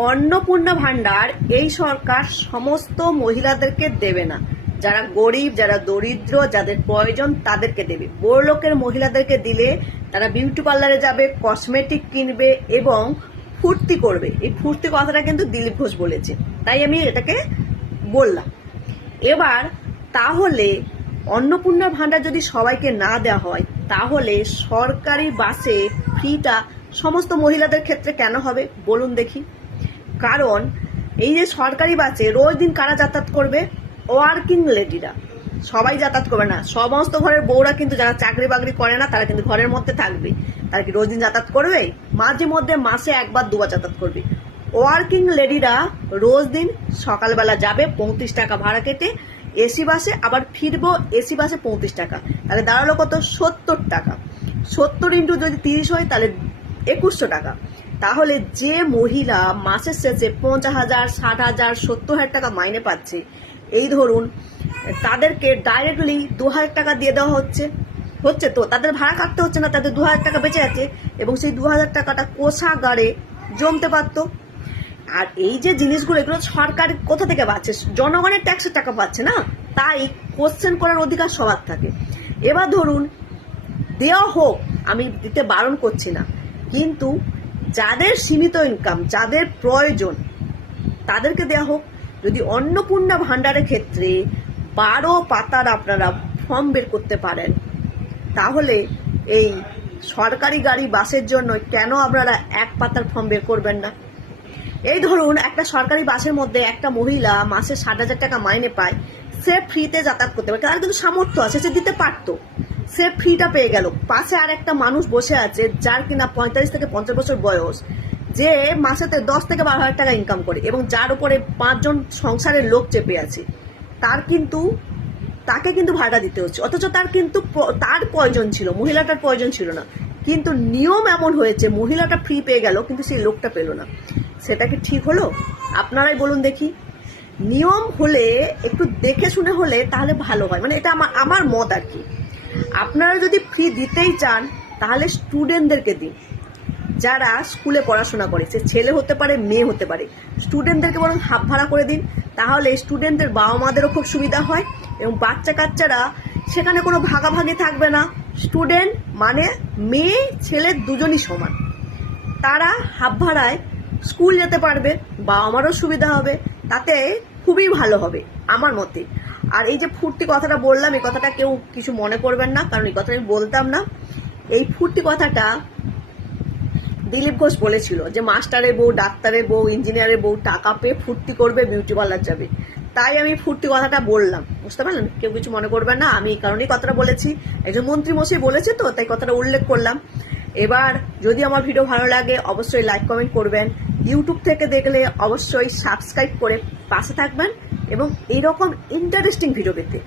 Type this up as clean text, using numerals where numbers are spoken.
অন্নপূর্ণা ভান্ডার এই সরকার সমস্ত মহিলাদেরকে দেবে না। যারা গরিব, যারা দরিদ্র, যাদের প্রয়োজন তাদেরকে দেবে। বড়লোকের মহিলাদেরকে দিলে তারা বিউটি পার্লারে যাবে, কসমেটিক কিনবে এবং ফুর্তি করবে। এই ফুর্তি কথাটা কিন্তু দিলীপ ঘোষ বলেছে, তাই আমি এটাকে বললাম। এবার তাহলে অন্নপূর্ণা ভান্ডার যদি সবাইকে না দেওয়া হয়, তাহলে সরকারি বাসে ফ্রিটা সমস্ত মহিলাদের ক্ষেত্রে কেন হবে বলুন দেখি। কারণ এই যে সরকারি বাসে রোজ দিন কারা যাতায়াত করবে? ওয়ার্কিং লেডিরা। সবাই যাতায়াত করবে না, সমস্ত ঘরের বউরা কিন্তু যারা চাকরি বাকরি করে না তারা কিন্তু ঘরের মধ্যে থাকবে। তারা কি রোজ দিন যাতায়াত করবে? মাঝে মধ্যে মাসে একবার দুবার যাতায়াত করবে। ওয়ার্কিং লেডিরা রোজ দিন সকালবেলা যাবে 35 টাকা ভাড়া কেটে এসি বাসে, আবার ফিরবো এসি বাসে 35 টাকা, তাহলে দাঁড়ালো কত? 70 টাকা। 70 ইন্টু যদি 30 হয় তাহলে 2100 টাকা। তাহলে যে মহিলা মাসের শেষে 50,000, 60,000, 70,000 টাকা মাইনে পাচ্ছে, এই ধরুন তাদেরকে ডাইরেক্টলি 2,000 টাকা দিয়ে দেওয়া হচ্ছে তো তাদের ভাড়া কাটতে হচ্ছে না, তাদের 2,000 টাকা বেঁচে আছে এবং সেই 2,000 টাকাটা কোষাগারে জমতে পারত। আর এই যে জিনিসগুলো, এগুলো সরকার কোথা থেকে পাচ্ছে? জনগণের ট্যাক্সের টাকা পাচ্ছে না, তাই কোশ্চেন করার অধিকার সবার থাকে। এবার ধরুন দেওয়া হোক, আমি দিতে বারণ করছি না, কিন্তু যাদের সীমিত ইনকাম, যাদের প্রয়োজন তাদেরকে দেওয়া হোক। যদি অন্নপূর্ণা ভান্ডারের ক্ষেত্রে 12 পাতার আপনারা ফর্ম বের করতে পারেন, তাহলে এই সরকারি গাড়ি বাসের জন্য কেন আপনারা 1 পাতার ফর্ম বের করবেন না? এই ধরুন একটা সরকারি বাসের মধ্যে একটা মহিলা মাসে 60,000 টাকা মাইনে পায়, সে ফ্রিতে যাতায়াত করতে পারে, তার কিন্তু সামর্থ্য আছে, সে দিতে পারতো, সে ফ্রিটা পেয়ে গেল। পাশে আর একটা মানুষ বসে আছে যার কিনা 45 থেকে 50 বছর বয়স, যে মাসেতে 10 থেকে 12,000 টাকা ইনকাম করে এবং যার উপরে 5 জন সংসারের লোক চেপে আছে, তাকে কিন্তু ভাড়া দিতে হচ্ছে। অথচ তার প্রয়োজন ছিল, মহিলাটার প্রয়োজন ছিল না, কিন্তু নিয়ম এমন হয়েছে মহিলাটা ফ্রি পেয়ে গেল কিন্তু সেই লোকটা পেল না। সেটা কি ঠিক হলো? আপনারাই বলুন দেখি। নিয়ম হলে একটু দেখে শুনে হলে তাহলে ভালো হয়, মানে এটা আমার মত আর কি। আপনারা যদি ফ্রি দিতেই চান তাহলে স্টুডেন্টদেরকে দিন, যারা স্কুলে পড়াশোনা করে, সে ছেলে হতে পারে মেয়ে হতে পারে, স্টুডেন্টদেরকে বরং হাফ ভাড়া করে দিন। তাহলে স্টুডেন্টদের বাবা মাদেরও খুব সুবিধা হয় এবং বাচ্চা কাচ্চারা সেখানে কোনো ভাগাভাগি থাকবে না। স্টুডেন্ট মানে মেয়ে ছেলে দুজনই সমান, তারা হাফ ভাড়ায় স্কুল যেতে পারবে, বাবা মারও সুবিধা হবে, তাতে খুবই ভালো হবে আমার মতে। আর এই যে ফুর্তি কথাটা বললাম, এই কথাটা কেউ কিছু মনে করবেন না, কারণ এই কথাটা আমি বলতাম না। এই ফুর্তি কথাটা দিলীপ ঘোষ বলেছিল যে মাস্টারের বউ, ডাক্তারের বউ, ইঞ্জিনিয়ারের বউ টাকা পেয়ে ফুর্তি করবে, বিউটি পার্লার যাবে, তাই আমি ফুর্তি কথাটা বললাম, বুঝতে পারলেন? কেউ কিছু মনে করবেন না, আমি এই কারণেই কথাটা বলেছি, একজন মন্ত্রী মশাই বলেছে তো তাই কথাটা উল্লেখ করলাম। এবার যদি আমার ভিডিও ভালো লাগে অবশ্যই লাইক কমেন্ট করবেন, ইউটিউব থেকে দেখলে অবশ্যই সাবস্ক্রাইব করে পাশে থাকবেন এবং এইরকম ইন্টারেস্টিং ভিডিও পেতে।